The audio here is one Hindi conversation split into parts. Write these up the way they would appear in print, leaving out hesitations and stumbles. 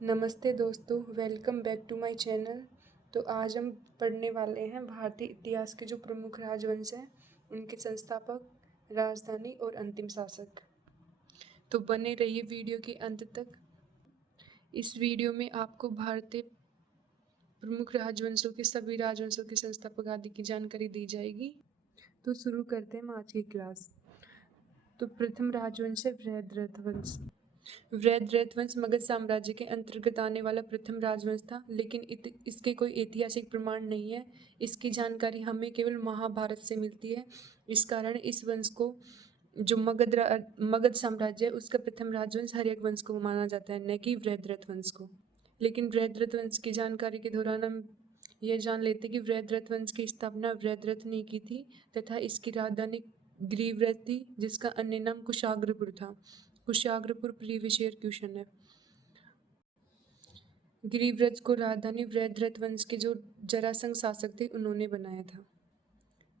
नमस्ते दोस्तों, welcome back to my channel. तो आज हम पढ़ने वाले हैं भारतीय इतिहास के जो प्रमुख राजवंश हैं, उनके संस्थापक, राजधानी और अंतिम शासक। तो बने रहिए वीडियो के अंत तक। इस वीडियो में आपको भारतीय प्रमुख राजवंशों के सभी राजवंशों के संस्थापक आदि की जानकारी दी जाएगी। तो शुरू करते हैं आज की क्लास। तो प्रथम राजवंश है वृहद्रथ वंश। वृहद्रथ वंश मगध साम्राज्य के अंतर्गत आने वाला प्रथम राजवंश था, लेकिन इसके कोई ऐतिहासिक प्रमाण नहीं है। इसकी जानकारी हमें केवल महाभारत से मिलती है। इस कारण इस वंश को जो मगध साम्राज्य है उसका प्रथम राजवंश हर्यक वंश को माना जाता है, न कि वृहद्रथ वंश को। लेकिन वृहद्रथ वंश की जानकारी के दौरान हम यह जान लेते कि वृहद्रथ वंश की स्थापना वृहद्रथ ने की थी तथा इसकी राजधानी ग्रीव्रथ थी, जिसका अन्य नाम कुशाग्रपुर था। कुशाग्रपुर प्रीवियस ईयर क्वेश्चन है। ग्रीव्रथ को राजधानी वृहद्रथ वंश के जो जरासंध शासक थे उन्होंने बनाया था।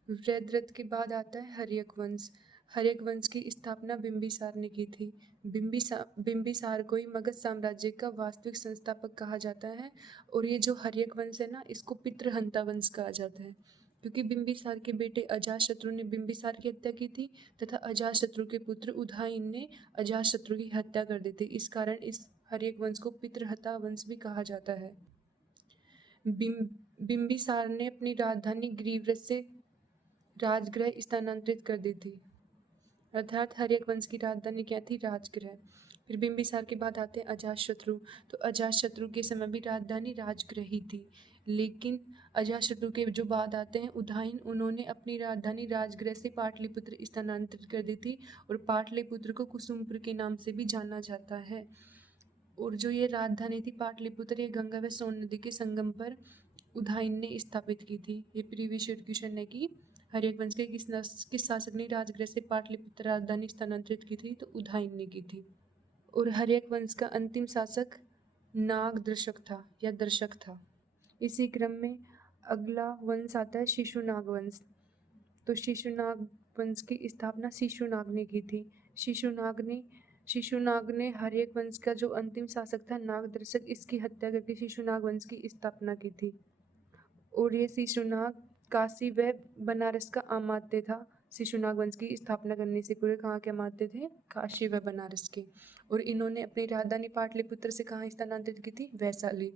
वृहद्रथ के बाद आता है हर्यक वंश। हर्यक वंश की स्थापना बिंबिसार ने की थी। बिंबिसार को ही मगध साम्राज्य का वास्तविक संस्थापक कहा जाता है। और ये जो हर्यक वंश है ना, इसको पितृहंता वंश कहा जाता है, क्योंकि बिंबिसार के बेटे अजातशत्रु ने बिंबिसार की हत्या की थी तथा अजातशत्रु के पुत्र उदयन ने अजातशत्रु की हत्या कर दी थी। इस कारण इस हर्यक वंश को पितृहंता वंश भी कहा जाता है। बिंबिसार ने अपनी राजधानी ग्रीव्रथ से राजगृह स्थानांतरित कर दी थी, अर्थात हर्यक वंश की राजधानी क्या थी? राजगृह। फिर बिंबिसार के बाद आते हैं अजातशत्रु। तो अजातशत्रु के समय भी राजधानी राजगृह ही थी, लेकिन अजातशत्रु के जो बाद आते हैं उदयन, उन्होंने अपनी राजधानी राजगृह से पाटलिपुत्र स्थानांतरित कर दी थी और पाटलिपुत्र को कुसुमपुर के नाम से भी जाना जाता है। और जो ये राजधानी थी पाटलिपुत्र, ये गंगा व सोन नदी के संगम पर उदयन ने स्थापित की थी। ये प्रीवियस ईयर क्वेश्चन है कि हर्यक वंश के किस शासक ने राजगृह से पाटलिपुत्र राजधानी स्थानांतरित की थी? तो उदयन ने की थी। और हर्यक वंश का अंतिम शासक नाग दर्शक था या दर्शक था। इसी क्रम में अगला वंश आता है शिशुनाग वंश। तो शिशुनाग वंश की स्थापना शिशुनाग ने की थी। शिशुनाग ने हर्यक वंश का जो अंतिम शासक था नागदर्शक, इसकी हत्या करके शिशुनाग वंश की स्थापना की थी। और ये शिशुनाग काशी व बनारस का अमात्य था। शिशुनाग वंश की स्थापना करने से पूर्व कहाँ के अमात्य थे? काशी व बनारस के। और इन्होंने अपनी राजधानी पाटलिपुत्र से कहाँ स्थानांतरित की थी? वैशाली।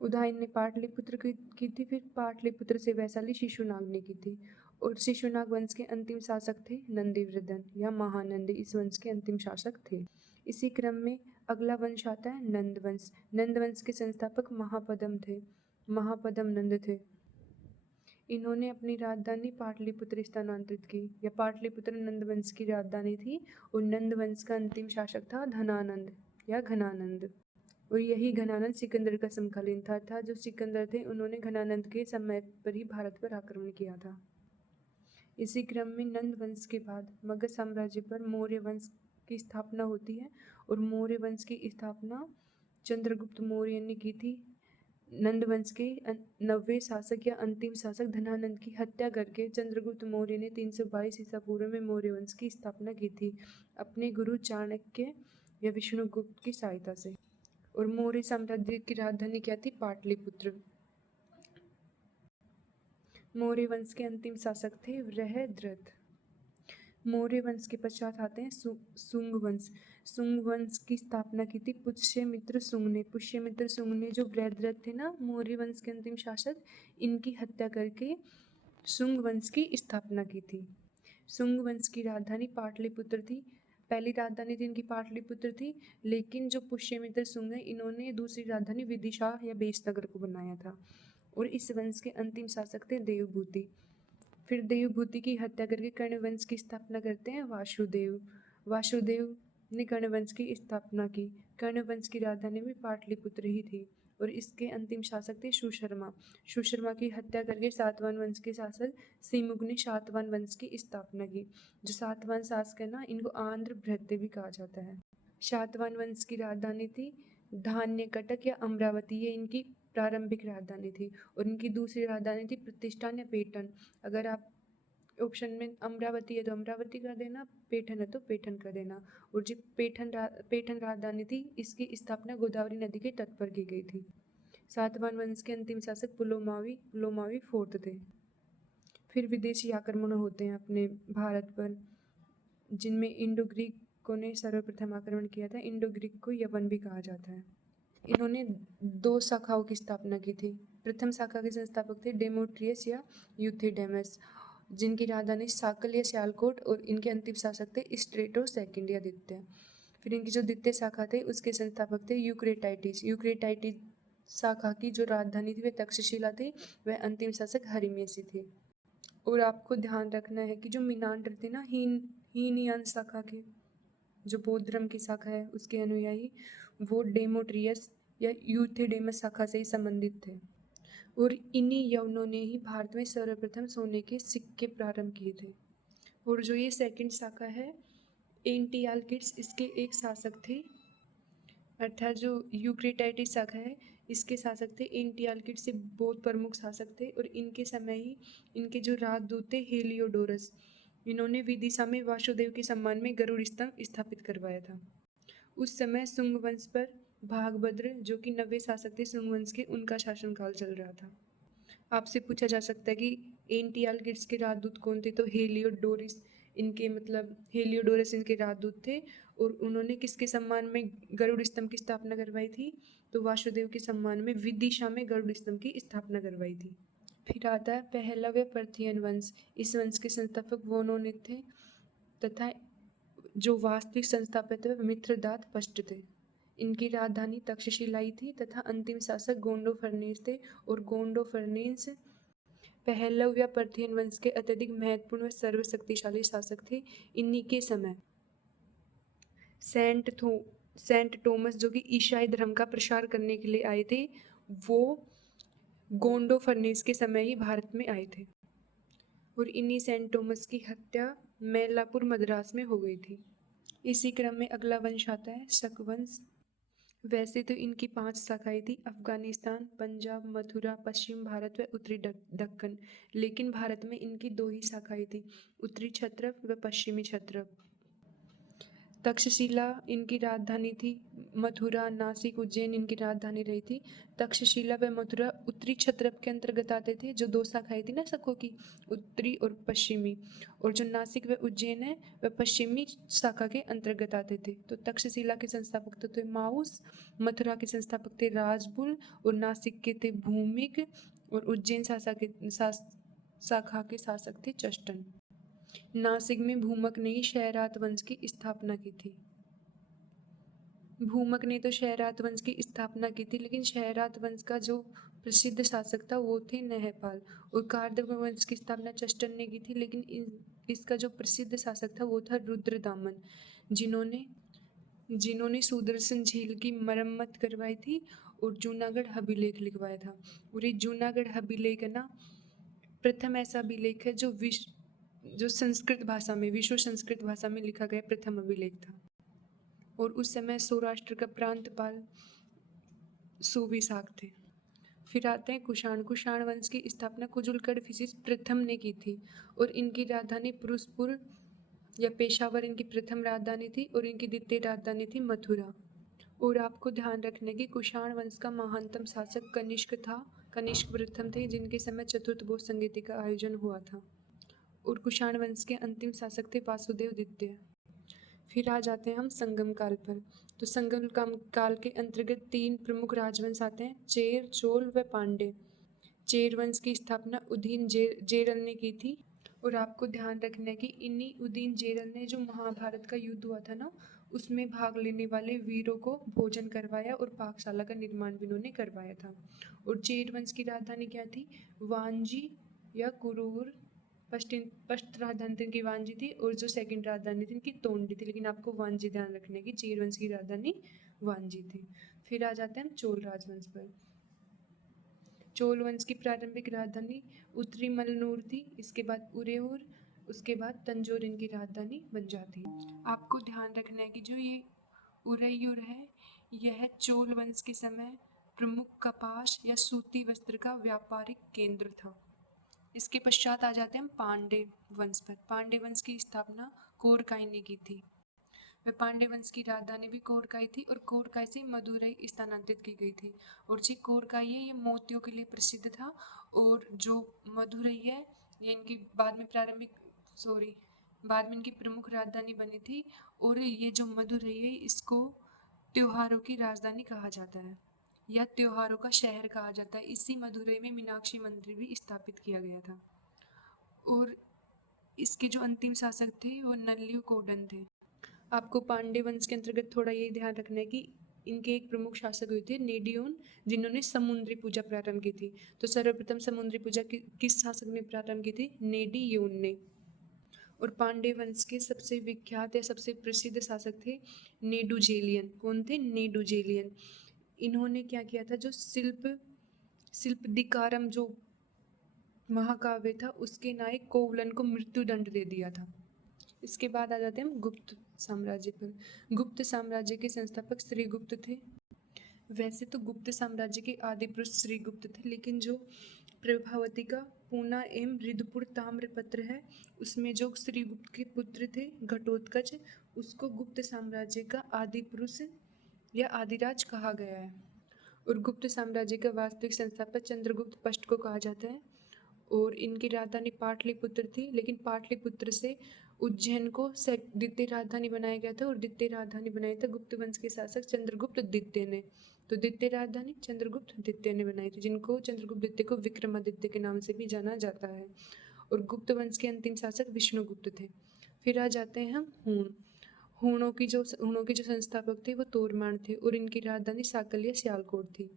उदयन ने पाटलिपुत्र की थी, फिर पाटलिपुत्र से वैशाली शिशुनाग ने की थी। और शिशुनाग वंश के अंतिम शासक थे नंदीवर्धन या महानंदी, इस वंश के अंतिम शासक थे। इसी क्रम में अगला वंश आता है नंद वंश। नंद वंश के संस्थापक महापद्म थे, महापद्म नंद थे। इन्होंने अपनी राजधानी पाटलिपुत्र स्थानांतरित की, या पाटलिपुत्र नंद वंश की राजधानी थी। और नंद वंश का अंतिम शासक था धनानंद या घनानंद। और यही घनानंद सिकंदर का समकालीन था, अर्थात जो सिकंदर थे उन्होंने घनानंद के समय पर ही भारत पर आक्रमण किया था। इसी क्रम में नंद वंश के बाद मगध साम्राज्य पर मौर्य वंश की स्थापना होती है। और मौर्य वंश की स्थापना चंद्रगुप्त मौर्य ने की थी। नंद वंश के 90वें शासक या अंतिम शासक धनानंद की हत्या करके चंद्रगुप्त मौर्य ने 322 ईसा पूर्व में मौर्य वंश की स्थापना की थी, अपने गुरु चाणक्य या विष्णुगुप्त की सहायता से। और मौर्य साम्राज्य की राजधानी क्या थी? पाटलिपुत्र। मौर्य वंश के अंतिम शासक थे वृहद्रथ। मौर्य वंश के पश्चात आते हैं शुंग वंश। शुंग वंश की स्थापना की थी पुष्यमित्र शुंग ने। पुष्यमित्र शुंग ने जो वृहद्रथ थे ना, मौर्य वंश के अंतिम शासक, इनकी हत्या करके शुंग वंश की स्थापना की थी। शुंग वंश की राजधानी पाटलिपुत्र थी। पहली राजधानी थी इनकी पाटलिपुत्र थी, लेकिन जो पुष्यमित्र शुंग है, इन्होंने दूसरी राजधानी विदिशा या बेसनगर को बनाया था। और इस वंश के अंतिम शासक थे देवभूति। फिर देवभूति की हत्या करके कर्ण वंश की स्थापना करते हैं वासुदेव। वासुदेव ने कर्ण वंश की स्थापना की। कर्ण वंश की राजधानी भी पाटलिपुत्र ही थी। और इसके अंतिम शासक थे सुशर्मा। सुशर्मा की हत्या करके सातवाहन वंश के शासक सिमुग ने सातवाहन वंश की स्थापना की। जो सातवाहन शासक है ना, इनको आंध्र भृत्य भी कहा जाता है। सातवाहन वंश की राजधानी थी धान्यकटक या अमरावती, ये इनकी प्रारंभिक राजधानी थी। और इनकी दूसरी राजधानी थी प्रतिष्ठान या पेटन। अगर आप ऑप्शन में अमरावती है तो अमरावती कर देना, पैठण है तो पैठण कर देना। और जो पैठण राजधानी थी, इसकी स्थापना गोदावरी नदी के तट पर की गई थी। सातवाहन वंश के अंतिम शासक पुलोमावी फोर्थ थे। फिर विदेशी आक्रमण होते हैं अपने भारत पर, जिनमें इंडो ग्रीकों ने सर्वप्रथम आक्रमण किया था। इंडो ग्रीक को यवन भी कहा जाता है। इन्होंने 2 शाखाओं की स्थापना की थी। प्रथम शाखा के संस्थापक थे डेमोट्रियस या यूथिडेमस, जिनकी राजधानी साकल या सियालकोट, और इनके अंतिम शासक थे स्ट्रेटो सेकंड या द्वितीय। फिर इनकी जो द्वितीय शाखा थे उसके संस्थापक थे यूक्रेटाइटिस। यूक्रेटाइटिस शाखा की जो राजधानी थी वह तक्षशिला थी, वह अंतिम शासक हरिमेसी थे। और आपको ध्यान रखना है कि जो मीनांडर थे ना, हीनयान शाखा के, जो बौद्ध धर्म की शाखा है उसके अनुयायी, वो डेमोट्रियस या यूथिडेमस शाखा से ही संबंधित थे। और इन्हीं यवनों ने ही भारत में सर्वप्रथम सोने के सिक्के प्रारंभ किए थे। और जो ये सेकंड शाखा है एंटियालकिड्स, इसके एक शासक थे, अर्थात जो यूक्रेटाइटिस शाखा है इसके शासक थे एंटियालकिड्स से बहुत प्रमुख शासक थे। और इनके समय ही इनके जो राजदूत थे हेलियोडोरस, इन्होंने विदिशा में वासुदेव के सम्मान में गरुड़ स्तंभ स्थापित करवाया था। उस समय सुंग वंश पर भागभद्र, जो कि 90 शासक थे सुंग वंश के, उनका शासनकाल चल रहा था। आपसे पूछा जा सकता है कि एंटियालकिड्स के राजदूत कौन थे, तो हेलियोडोरस इनके राजदूत थे। और उन्होंने किसके सम्मान में गरुड़ स्तंभ की स्थापना करवाई थी, तो वासुदेव के सम्मान में विदिशा में गरुड़ स्तंभ की स्थापना करवाई थी। फिर आता है पहलव पर्थियन वंश। इस वंश के संस्थापक वोनोने थे तथा जो वास्तविक संस्थापक थे मित्रदात पष्ट थे। इनकी राजधानी तक्षशिलाई थी तथा अंतिम शासक गोंडोफर्नेस थे। और गोंडोफर्नेस पहलव या पर्थियन वंश के अत्यधिक महत्वपूर्ण व सर्वशक्तिशाली शासक थे। इन्हीं के समय सेंट थॉमस, जो कि ईसाई धर्म का प्रसार करने के लिए आए थे, वो गोंडोफर्नेस के समय ही भारत में आए थे। और इन्हीं सेंट थॉमस की हत्या मैलापुर मद्रास में हो गई थी। इसी क्रम में अगला वंश आता है शक वंश। वैसे तो इनकी 5 शाखाएं थी, अफगानिस्तान, पंजाब, मथुरा, पश्चिम भारत व उत्तरी दक्कन। लेकिन भारत में इनकी 2 ही शाखाएं थी, उत्तरी क्षत्रप व पश्चिमी क्षत्रप। तक्षशिला इनकी राजधानी थी, मथुरा, नासिक, उज्जैन इनकी राजधानी रही थी। तक्षशिला व मथुरा उत्तरी क्षत्रप के अंतर्गत आते थे। जो 2 शाखाएं थी ना शकों की, उत्तरी और पश्चिमी, और जो नासिक व उज्जैन है वह पश्चिमी शाखा के अंतर्गत आते थे। तो तक्षशिला के संस्थापक तो थे माउस, मथुरा के संस्थापक थे राजबुल, और नासिक के थे भूमिक, और उज्जैन शाखा के शासक थे चष्टन। नासिक में भूमक ने ही शहरात वंश की स्थापना की थी। भूमक ने तो शहरात वंश की स्थापना की थी, लेकिन शहरात वंश का जो प्रसिद्ध शासक था वो थे नहपाल। और कारदव वंश की स्थापना चष्टन ने की थी, लेकिन इसका जो प्रसिद्ध शासक था वो था रुद्रदामन, जिन्होंने सुदर्शन झील की मरम्मत करवाई थी और जूनागढ़ अभिलेख लिखवाया था। और ये जूनागढ़ अभिलेख है ना, प्रथम ऐसा अभिलेख है जो संस्कृत भाषा में, विश्व संस्कृत भाषा में लिखा गया प्रथम अभिलेख था। और उस समय सौराष्ट्र का प्रांतपाल सुविशाख थे। फिर आते हैं कुषाण। कुषाण वंश की स्थापना कुजुलकड़फिसिस प्रथम ने की थी, और इनकी राजधानी पुरुषपुर या पेशावर इनकी प्रथम राजधानी थी, और इनकी द्वितीय राजधानी थी मथुरा। और आपको ध्यान रखने की कुषाण वंश का महानतम शासक कनिष्क था। कनिष्क प्रथम थे, जिनके समय चतुर्थ भोज संगीति का आयोजन हुआ था। और कुषाण वंश के अंतिम शासक थे वासुदेव द्वितीय। फिर आ जाते हैं हम संगम काल पर। तो संगम काल के अंतर्गत 3 प्रमुख राजवंश आते हैं, चेर, चोल व पांडे। चेर वंश की स्थापना उदयन जेरल ने की थी। और आपको ध्यान रखना है कि इन्हीं उदयन जेरल ने जो महाभारत का युद्ध हुआ था ना, उसमें भाग लेने वाले वीरों को भोजन करवाया और पाकशाला का निर्माण भी उन्होंने करवाया था। और चेर वंश की राजधानी क्या थी, वांजी या कुरूर। फर्स्ट राजधानी इनकी वांजी थी, और जो सेकंड राजधानी थी इनकी तोंडी थी, लेकिन आपको वांजी ध्यान रखने की, चेर वंश की राजधानी वांजी थी। फिर आ जाते हैं हम चोल राजवंश पर। चोल वंश की प्रारंभिक राजधानी उत्तरी मलनूर थी, इसके बाद उरेऊर, उसके बाद तंजौर इनकी राजधानी बन जाती है। आपको ध्यान रखना है कि जो ये उरेयूर है, यह चोल वंश के समय प्रमुख कपास या सूती वस्त्र का व्यापारिक केंद्र था। इसके पश्चात आ जाते हैं हम पांडे वंश पर। पांडे वंश की स्थापना कोरकाई ने की थी। वह पांडे वंश की राजधानी भी कोरकाई थी और कोरकाई से मदुरई स्थानांतरित की गई थी। और जो कोरकाई है ये मोतियों के लिए प्रसिद्ध था, और जो मदुरई है ये इनकी बाद में इनकी प्रमुख राजधानी बनी थी। और ये जो मदुरई है इसको त्योहारों की राजधानी कहा जाता है या त्योहारों का शहर कहा जाता है। इसी मदुरई में मीनाक्षी मंदिर भी स्थापित किया गया था। और इसके जो अंतिम शासक थे वो नल्ली कोडन थे। आपको पांडे वंश के अंतर्गत थोड़ा ये ध्यान रखना है कि इनके एक प्रमुख शासक हुए थे नेडियोन, जिन्होंने समुद्री पूजा प्रारंभ की थी। तो सर्वप्रथम समुद्री पूजा किस शासक ने प्रारंभ की थी? नेडियोन ने। और पांडे वंश के सबसे विख्यात या सबसे प्रसिद्ध शासक थे नेडुजेलियन। कौन थे? नेडुजेलियन। इन्होंने क्या किया था? जो शिल्पदिकारम जो महाकाव्य था उसके नायक कोवलन को मृत्युदंड दे दिया था। इसके बाद आ जाते हैं हम गुप्त साम्राज्य पर। गुप्त साम्राज्य के संस्थापक श्रीगुप्त थे। वैसे तो गुप्त साम्राज्य के आदि पुरुष श्रीगुप्त थे, लेकिन जो प्रभावती का पूना एवं रिद्धपुर ताम्रपत्र है उसमें जो श्रीगुप्त के पुत्र थे घटोत्कच, उसको गुप्त साम्राज्य का आदि पुरुष या आदिराज कहा गया है। और गुप्त साम्राज्य का वास्तविक संस्थापक चंद्रगुप्त पष्ट को कहा जाता है। और इनकी राजधानी पाटलिपुत्र थी, लेकिन पाटलिपुत्र से उज्जैन को द्वितीय राजधानी बनाया गया था। और द्वितीय राजधानी बनाई था गुप्त वंश के शासक चंद्रगुप्त द्वितीय ने। तो द्वितीय राजधानी चंद्रगुप्त द्वितीय ने बनाई थी, जिनको चंद्रगुप्त द्वितीय को विक्रमादित्य के नाम से भी जाना जाता है। और गुप्त वंश के अंतिम शासक विष्णुगुप्त थे। फिर आ जाते हैं हम हूण। हूणों के जो संस्थापक थे वो तोरमान थे, और इनकी राजधानी साकल या सियालकोट थी।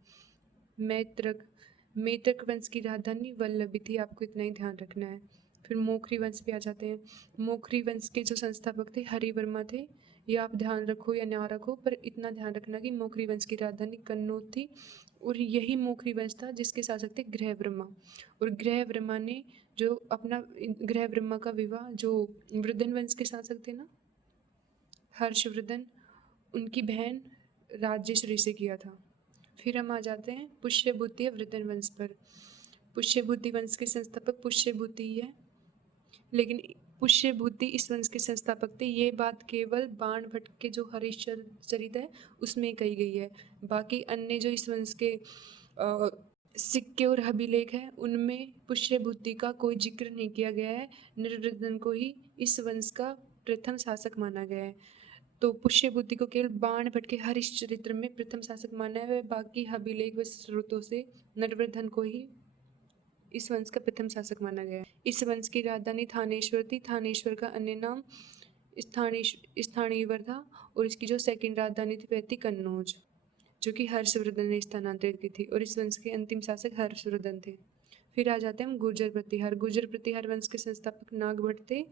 मैत्रक वंश की राजधानी वल्लभी थी, आपको इतना ही ध्यान रखना है। फिर मोखरी वंश पे आ जाते हैं। मोखरी वंश के जो संस्थापक थे हरिवर्मा थे। ये आप ध्यान रखो या ना रखो, पर इतना ध्यान रखना कि मोखरी वंश की राजधानी कन्नौज थी। और यही मोखरी वंश था जिसके शासक थे ग्रहवर्मा। और ग्रहवर्मा ने जो अपना ग्रहवर्मा का विवाह जो वृद्धन वंश के शासक थे ना, हर्षवर्धन, उनकी बहन राजश्री से किया था। फिर हम आ जाते हैं पुष्यभूति या वृद्धन वंश पर। पुष्यभूति वंश के संस्थापक पुष्यभूति ही है, लेकिन पुष्यभूति इस वंश के संस्थापक थे ये बात केवल बाण भट्ट के जो हरिश्चरित है उसमें कही गई है। बाकी अन्य जो इस वंश के सिक्के और अभिलेख है उनमें पुष्यभूति का कोई जिक्र नहीं किया गया है। नरवृद्धन को ही इस वंश का प्रथम शासक माना गया है। तो पुष्यभूति को केवल बाण भट्ट के हरिश्चरित्र में प्रथम शासक माना है, बाकी अभिलेख व स्रोतों से नरवर्धन को ही इस वंश का प्रथम शासक माना गया है। इस वंश की राजधानी थानेश्वर थी। थानेश्वर का अन्य नाम स्थानीवर था। और इसकी जो सेकंड राजधानी थी वह थी कन्नौज, जो कि हर्षवर्धन ने स्थानांतरित की थी। और इस वंश के अंतिम शासक हर्षवर्धन थे। फिर आ जाते हैं हम गुर्जर प्रतिहार। गुर्जर प्रतिहार वंश के संस्थापक नागभट्ट थे,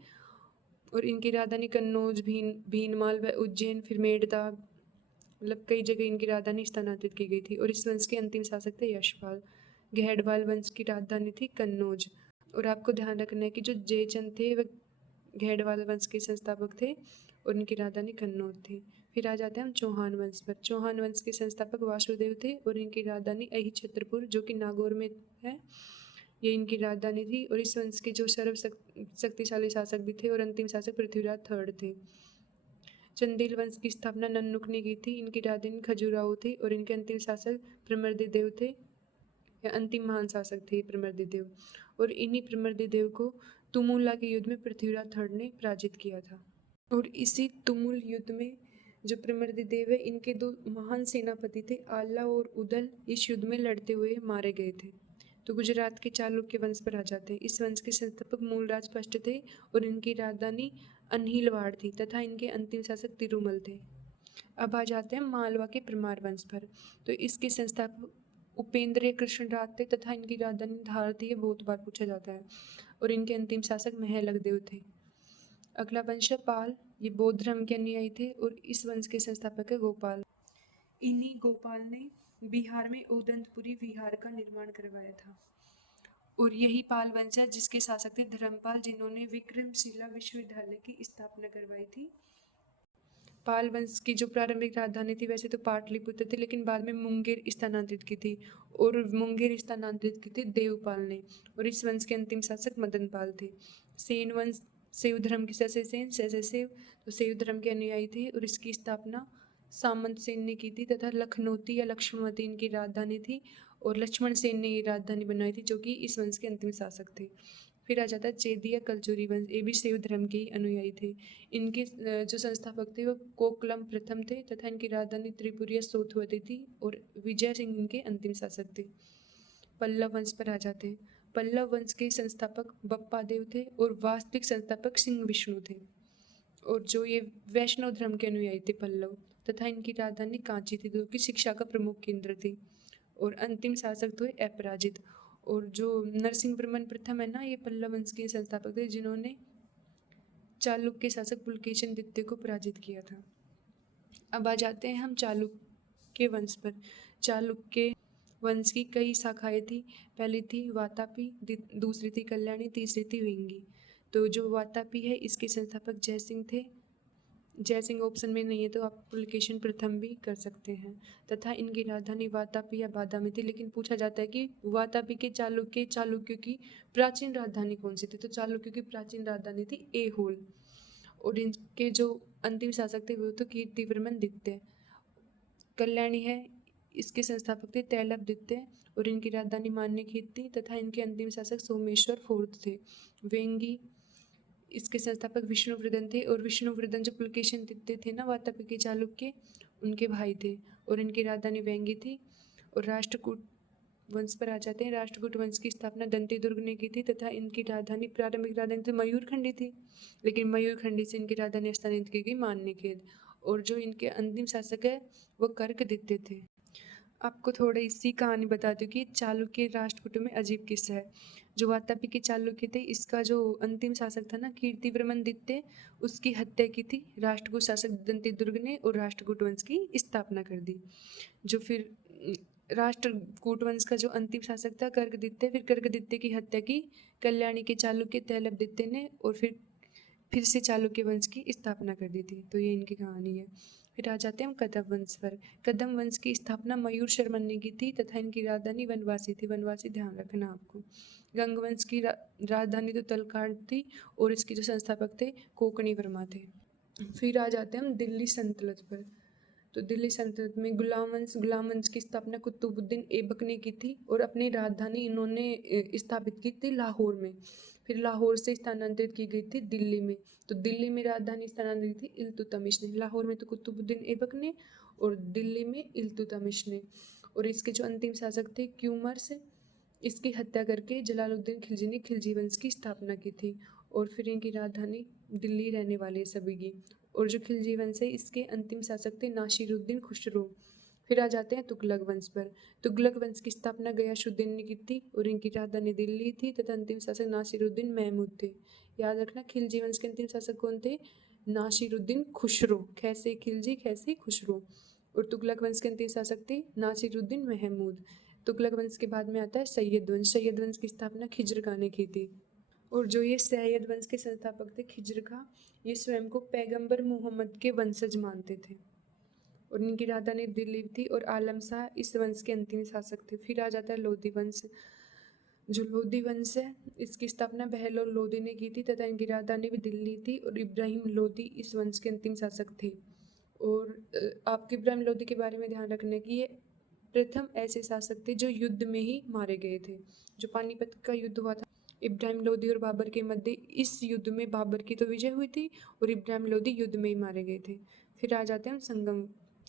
और इनकी राजधानी कन्नौज, भीनमाल व उज्जैन, फिर मेड़ता, मतलब कई जगह इनकी राजधानी स्थानांतरित की गई थी। और इस वंश के अंतिम शासक थे यशपाल। गहडवाल वंश की राजधानी थी कन्नौज। और आपको ध्यान रखना है कि जो जयचंद थे वह गहडवाल वंश के संस्थापक थे और इनकी राजधानी कन्नौज थी। फिर आ जाते हैं हम चौहान वंश पर। चौहान वंश के संस्थापक वासुदेव थे और इनकी राजधानी अहिछत्रपुर जो कि नागौर में है, ये इनकी राजधानी थी। और इस वंश के जो शक्तिशाली शासक भी थे और अंतिम शासक पृथ्वीराज थर्ड थे। चंदेल वंश की स्थापना नन्नुक ने की थी। इनकी राजधानी खजुराहो थी और इनके अंतिम शासक प्रमर्दिदेव थे, या अंतिम महान शासक थे प्रमर्दिदेव। और इन्हीं प्रमर्दिदेव को तुमुला के युद्ध में पृथ्वीराज थर्ड ने पराजित किया था। और इसी तुमुल युद्ध में जो प्रमर्दिदेव है इनके दो महान सेनापति थे आल्ला और उदल, इस युद्ध में लड़ते हुए मारे गए थे। तो गुजरात के चालुक्य वंश पर आ जाते हैं। इस वंश के संस्थापक मूलराज पष्ट थे और इनकी राजधानी अनहिलवाड़ थी तथा इनके अंतिम शासक तिरुमल थे। अब आ जाते हैं मालवा के परमार वंश पर। तो इसके संस्थापक उपेंद्र कृष्णराज थे तथा इनकी राजधानी धार थी। ये बहुत बार पूछा जाता है। और इनके अंतिम शासक महलगदेव थे। अगला वंश है पाल। ये बौद्ध धर्म के अनुयायी थे और इस वंश के संस्थापक है गोपाल। इन्हीं गोपाल ने बिहार में उदंतपुरी विहार का निर्माण करवाया था। और यही पाल वंश है जिसके शासक थे धर्मपाल, जिन्होंने विक्रमशिला विश्वविद्यालय की स्थापना करवाई थी। पाल वंश की जो प्रारंभिक राजधानी थी वैसे तो पाटलिपुत्र थी, लेकिन बाद में मुंगेर स्थानांतरित की थी, और मुंगेर स्थानांतरित की थी देवपाल ने, और इस वंश के अंतिम शासक मदनपाल थे। सेन वंश शैव धर्म के शैसे सेन शैसे शैव तो शैव धर्म के अनुयायी थे, और इसकी स्थापना सामंत सेन ने की थी, तथा लखनौती या लक्ष्मणवती इनकी राजधानी थी, और लक्ष्मण सेन ने ये राजधानी बनाई थी, जो कि इस वंश के अंतिम शासक थे। फिर आ जाता है चेदिया कलचुरी वंश, ये भी शैव धर्म के ही अनुयायी थे। इनके जो संस्थापक थे वो कोकलम प्रथम थे, तथा इनकी राजधानी त्रिपुरिया सोथवती थी, और विजय सिंह इनके अंतिम शासक थे। पल्लव वंश पर आ जाते हैं। पल्लव वंश के संस्थापक बप्पा देव थे, और वास्तविक संस्थापक सिंह विष्णु थे, और जो ये वैष्णव धर्म के अनुयायी थे पल्लव, तथा इनकी राजधानी कांची थी, जो कि शिक्षा का प्रमुख केंद्र थी, और अंतिम शासक थे अपराजित। और जो नरसिंहवर्मन प्रथम है ना, ये पल्लव वंश के संस्थापक थे, जिन्होंने चालुक्य शासक पुलकेशिन द्वितीय को पराजित किया था। अब आ जाते हैं हम चालुक्य वंश पर। चालुक्य वंश की कई शाखाएं थी। पहली थी वातापी, दूसरी थी कल्याणी, तीसरी थी वेंगी। तो जो वातापी है इसके संस्थापक जयसिंह थे। जयसिंह ऑप्शन में नहीं है तो आप पुलकेशिन प्रथम भी कर सकते हैं, तथा इनकी राजधानी वातापी या बादामी थी। लेकिन पूछा जाता है कि वातापी के चालुक्यों की प्राचीन राजधानी कौन सी थी, तो चालुक्यों की प्राचीन राजधानी थी ऐहोल, और इनके जो अंतिम शासक थे वो तो कीर्तिवर्मन द्वितीय। कल्याणी है, इसके संस्थापक थे तैलभ द्वितीय, और इनकी राजधानी मान्यखेत थी, तथा इनके अंतिम शासक सोमेश्वर फोर्थ थे। वेंगी, इसके संस्थापक विष्णुवृधन थे, और विष्णुवृधन जो पुलकेशिन द्वितीय थे ना वातापी के चालुक्य, उनके भाई थे, और इनकी राजधानी वेंगी थी। और राष्ट्रकूट वंश पर आ जाते हैं। राष्ट्रकूट वंश की स्थापना दंती दुर्ग ने की थी, तथा इनकी राजधानी प्रारंभिक राजधानी तो मयूरखंडी थी, लेकिन मयूरखंडी से इनकी राजधानी स्थानांतरित की गई मान्यखेत। और जो इनके अंतिम शासक है वो कर्कदित्य थे। आपको थोड़ा इसी कहानी बता दूं कि चालुक्य राष्ट्रकूटों में अजीब किस्सा है। जो वातापी के चालुक्य थे, इसका जो अंतिम शासक था ना कीर्तिवर्मन द्वितीय, उसकी हत्या की थी राष्ट्रकूट शासक दंती दुर्ग ने, और राष्ट्रकूट वंश की स्थापना कर दी। जो फिर राष्ट्रकूट वंश का जो अंतिम शासक था कर्कदित्य, फिर कर्कदित्य की हत्या की कल्याणी के चालुक्य तैलभ द्वितीय ने, और फिर से चालुक्य वंश की स्थापना कर दी थी। तो ये इनकी कहानी है। फिर आ जाते हैं हम कदम वंश पर। कदम वंश की स्थापना मयूर शर्मन ने की थी, तथा इनकी राजधानी वनवासी थी। वनवासी ध्यान रखना आपको। गंग वंश की राजधानी तो तलकाड़ थी, और इसके जो संस्थापक थे कोकणी वर्मा थे। फिर आ जाते हैं हम दिल्ली सल्तनत पर। तो दिल्ली सल्तनत में गुलाम वंश की स्थापना कुतुबुद्दीन ऐबक ने की थी, और अपनी राजधानी इन्होंने स्थापित की थी लाहौर में। फिर लाहौर से स्थानांतरित की गई थी दिल्ली में। तो दिल्ली में राजधानी स्थानांतरित थी इल्तुतमिश ने। लाहौर में तो कुतुबुद्दीन ऐबक ने, और दिल्ली में इल्तुतमिश ने। और इसके जो अंतिम शासक थे क्यूमर्स, इसकी हत्या करके जलालुद्दीन खिलजी ने खिलजी वंश की स्थापना की थी, और फिर इनकी राजधानी दिल्ली रहने वाली है सभी की। और जो खिलजी वंश है इसके अंतिम शासक थे नासिरुद्दीन खुसरो। फिर आ जाते हैं तुगलक वंश पर। तुगलक वंश की स्थापना गयासुद्दीन ने की थी, और इनकी राजधानी दिल्ली थी, तथा अंतिम शासक नासिरुद्दीन महमूद थे। याद रखना, खिलजी वंश के अंतिम शासक कौन थे? नासिरुद्दीन खुसरो, खैसे खिलजी खैसे खुसरो। और तुगलक वंश के अंतिम शासक थे नासिरुद्दीन महमूद। तुगलक वंश के बाद में आता है सैयद वंश। सैयद वंश की स्थापना खिज्र खां ने की थी, और जो ये सैयद वंश के संस्थापक थे खिज्र खां, ये स्वयं को पैगंबर मोहम्मद के वंशज मानते थे, और इनकी राजधानी दिल्ली थी, और आलम शाह इस वंश के अंतिम शासक थे। फिर आ जाता है लोधी वंश। जो लोधी वंश है इसकी स्थापना बहलोल लोधी ने की थी, तथा इनकी राजधानी भी दिल्ली थी, और इब्राहिम लोधी इस वंश के अंतिम शासक थे। और आपके इब्राहिम लोधी के बारे में ध्यान रखने की, ये प्रथम ऐसे शासक थे जो युद्ध में ही मारे गए थे। जो पानीपत का युद्ध हुआ था, इब्राहिम लोधी और बाबर के मध्य, इस युद्ध में बाबर की तो विजय हुई थी, और इब्राहिम लोधी युद्ध में ही मारे गए थे। फिर आ जाते हैं संगम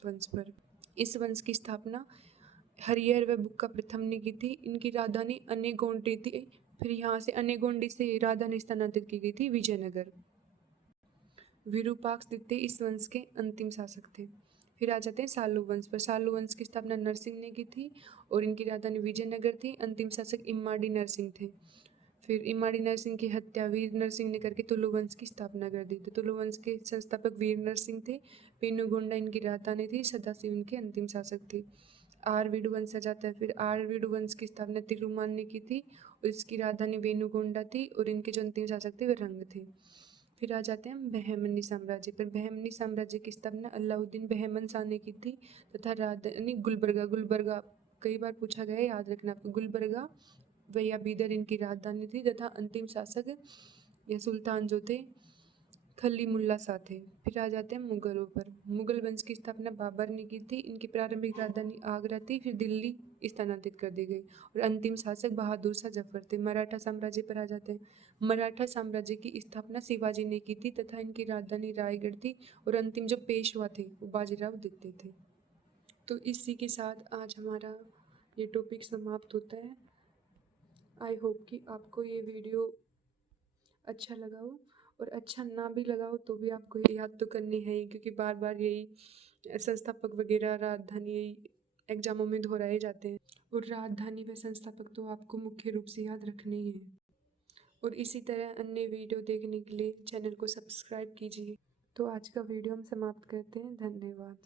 वंश पर। इस वंश की स्थापना हरिहर व बुक्का प्रथम ने की थी। इनकी राजधानी अनेगोंडी थी। फिर यहाँ से अनेगोंडी से राजधानी स्थानांतरित की गई थी विजयनगर। विरूपाक्ष द्वितीय इस वंश के अंतिम शासक थे। फिर आ जाते हैं सालू वंश पर। सालू वंश की स्थापना नरसिंह ने की थी, और इनकी राजधानी विजयनगर थी। अंतिम शासक इम्माडी नरसिंह थे। फिर इम्माड़ी नरसिंह की हत्या वीर नरसिंह ने करके तुलु वंश की स्थापना कर दी। तो तुलु वंश के संस्थापक वीर नरसिंह थे। पेनुगोंडा इनकी राजधानी थी। सदाशिव इनके अंतिम शासक थे। आरवीडु वंश आ जाता है। फिर आरवीडु वंश की स्थापना तिरुमान ने की थी, और इसकी राजधानी वेनुगोंडा थी, और इनके जो अंतिम शासक थे वे रंग थे। फिर आ जाते हैं बहमनी साम्राज्य पर। बहमनी साम्राज्य की स्थापना अलाउद्दीन बहमन शाह ने की थी तथा राजधानी गुलबर्गा कई बार पूछा गया है, याद रखना आपको। गुलबर्गा व या बीदर इनकी राजधानी थी तथा अंतिम शासक या सुल्तान जो थे खलीमुल्ला शाह थे। फिर आ जाते हैं मुगलों पर। मुगल वंश की स्थापना बाबर ने की थी। इनकी प्रारंभिक राजधानी आगरा थी, फिर दिल्ली स्थानांतरित कर दी गई और अंतिम शासक बहादुर शाह जफर थे। मराठा साम्राज्य पर आ जाते हैं। मराठा साम्राज्य की स्थापना शिवाजी ने की थी तथा इनकी राजधानी रायगढ़ थी और अंतिम जो पेशवा थे वो बाजीराव द्वितीय थे। तो इसी के साथ आज हमारा ये टॉपिक समाप्त होता है। आई होप कि आपको ये वीडियो अच्छा लगा हो, और अच्छा ना भी लगा हो तो भी आपको ये याद तो करनी है ही, क्योंकि बार बार यही संस्थापक वगैरह राजधानी यही एग्जामों में दोहराए जाते हैं, और राजधानी व संस्थापक तो आपको मुख्य रूप से याद रखने ही हैं। और इसी तरह अन्य वीडियो देखने के लिए चैनल को सब्सक्राइब कीजिए। तो आज का वीडियो हम समाप्त करते हैं। धन्यवाद।